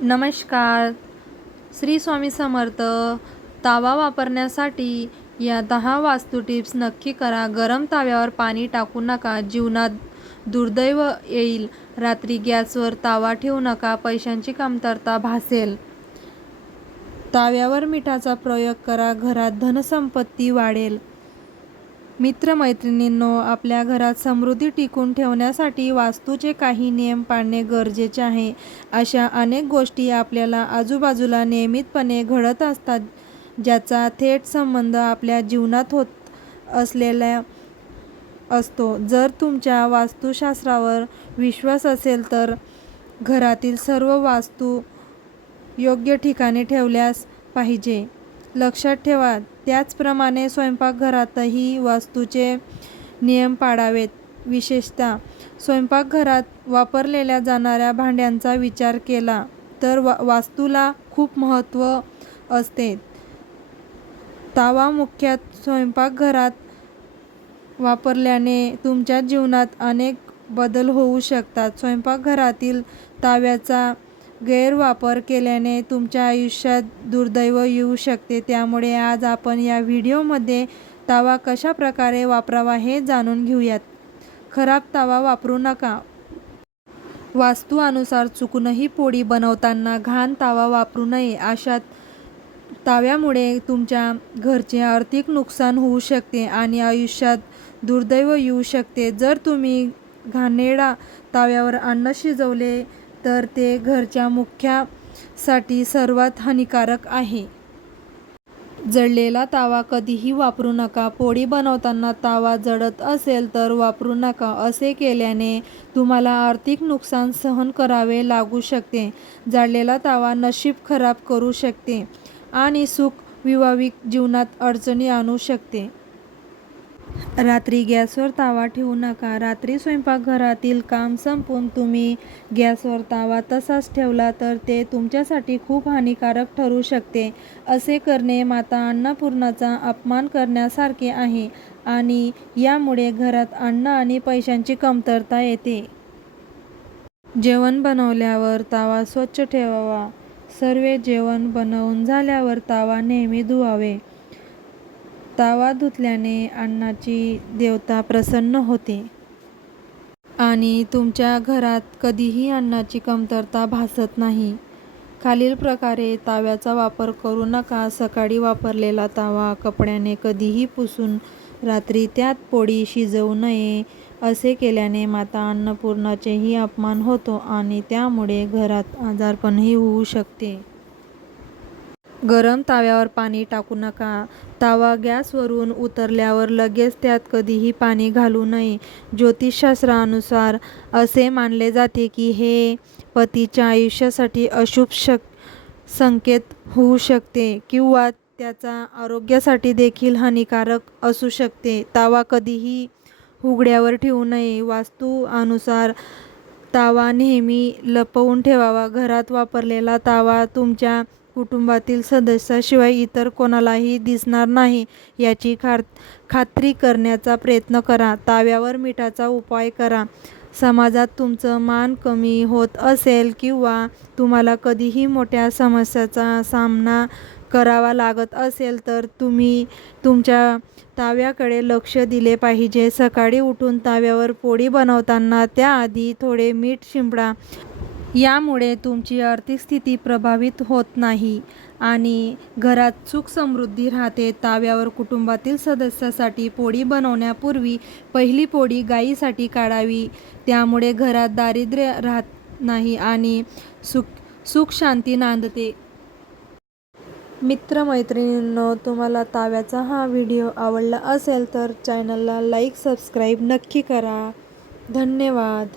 नमस्कार. श्री स्वामी समर्थ. तावा वापरण्यासाठी या 10 वास्तू टिप्स नक्की करा. गरम ताव्यावर पाणी टाकू नका. जीवनात दुर्दैव येईल. रात्री गॅसवर तावा ठेवू नका. पैशांची कमतरता भासेल. ताव्यावर मिठाचा प्रयोग करा. घरात धनसंपत्ती वाढेल. मित्रमैत्रिणींनो, आपल्या घरात समृद्धी टिकून ठेवण्यासाठी वास्तूचे काही नियम पाळणे गरजेचे आहे. अशा अनेक गोष्टी आपल्याला आजूबाजूला नियमितपणे घडत असतात, ज्याचा थेट संबंध आपल्या जीवनात होत असलेला असतो. जर तुमच्या वास्तुशास्त्रावर विश्वास असेल तर घरातील सर्व वास्तू योग्य ठिकाणी ठेवल्यास पाहिजे. लक्षात ठेवा, त्याचप्रमाणे स्वयंपाकघरातही वास्तूचे नियम पाळावेत. विशेषतः स्वयंपाकघरात वापरलेल्या जाणाऱ्या भांड्यांचा विचार केला तर वास्तूला खूप महत्त्व असते. तावा मुख्यतः स्वयंपाकघरात वापरल्याने तुमच्या जीवनात अनेक बदल होऊ शकतात. स्वयंपाकघरातील ताव्याचा गैरवापर केल्याने तुमच्या आयुष्यात दुर्दैव येऊ शकते. त्यामुळे आज आपण या व्हिडिओमध्ये तावा कशा प्रकारे वापरावा हे जाणून घेऊयात. खराब तावा वापरू नका. वास्तुनुसार चुकूनही पोळी बनवताना घाण तावा वापरू नये. अशा ताव्यामुळे तुमच्या घरचे आर्थिक नुकसान होऊ शकते आणि आयुष्यात दुर्दैव येऊ शकते. जर तुम्ही घाणेरड्या ताव्यावर अन्न शिजवले तर ते घरच्या मुख्यासाठी सर्वात हानिकारक आहे. जळलेला तावा कधीही वापरू नका. पोळी बनवताना तावा जळत असेल तर वापरू नका. असे केल्याने तुम्हाला आर्थिक नुकसान सहन करावे लागू शकते. जळलेला तावा नशीब खराब करू शकते आणि सुख वैवाहिक जीवनात अडचणी आणू शकते. रात्री गॅसवर तावा ठेवू नका. रात्री स्वयंपाकघरातील काम संपवून तुम्ही गॅसवर तावा तसाच ठेवला तर ते तुमच्यासाठी खूप हानिकारक ठरू शकते. असे करणे माता अन्नपूर्णाचा अपमान करण्यासारखे आहे आणि यामुळे घरात अन्न आणि पैशांची कमतरता येते. जेवण बनवल्यावर तावा स्वच्छ ठेवावा. सर्व जेवण बनवून झाल्यावर तावा नेहमी धुवावे. तावा धुतल्याने अन्नाची देवता प्रसन्न होते आणि तुमच्या घरात कधीही अन्नाची कमतरता भासत नाही. खालील प्रकारे ताव्याचा वापर करू नका. सकाळी वापरलेला तावा कपड्याने कधीही पुसून रात्री त्यात पोळी शिजवू नये. असे केल्याने माता अन्नपूर्णाचेही अपमान होतो आणि त्यामुळे घरात आजारपणही होऊ शकते. गरम ताव्यावर पाणी टाकू नका. तावा गॅसवरून उतरल्यावर लगेच त्यात कधीही पाणी घालू नये. ज्योतिषशास्त्रानुसार असे मानले जाते की हे पतीच्या आयुष्यासाठी अशुभ संकेत होऊ शकते किंवा त्याच्या आरोग्यासाठी देखील हानिकारक असू शकते. तावा कधीही उघड्यावर ठेवू नये. वास्तुनुसार तावा नेहमी लपवून ठेवावा. घरात वापरलेला तावा तुमच्या कुटुंबातील सदस्याशिवाय इतर कोणालाही दिसणार नाही याची खात्री करण्याचा प्रयत्न करा. ताव्यावर मिठाचा उपाय करा. समाजात तुमचं मान कमी होत असेल किंवा तुम्हाला कधीही मोठ्या समस्येचा सामना करावा लागत असेल तर तुम्ही तुमच्या ताव्याकडे लक्ष दिले पाहिजे. सकाळी उठून ताव्यावर पोळी बनवताना त्याआधी थोडे मीठ शिंपडा. यामुळे तुमची आर्थिक स्थिती प्रभावित होत नाही आणि घरात सुख समृद्धी राहते. ताव्यावर कुटुंबातील सदस्यासाठी पोळी बनवण्यापूर्वी पहिली पोळी गायीसाठी काढावी. त्यामुळे घरात दारिद्र्य राहत नाही आणि सुख शांती नांदते. मित्रमैत्रिणींनो, तुम्हाला ताव्याचा हा व्हिडिओ आवडला असेल तर चॅनलला लाईक सबस्क्राईब नक्की करा. धन्यवाद.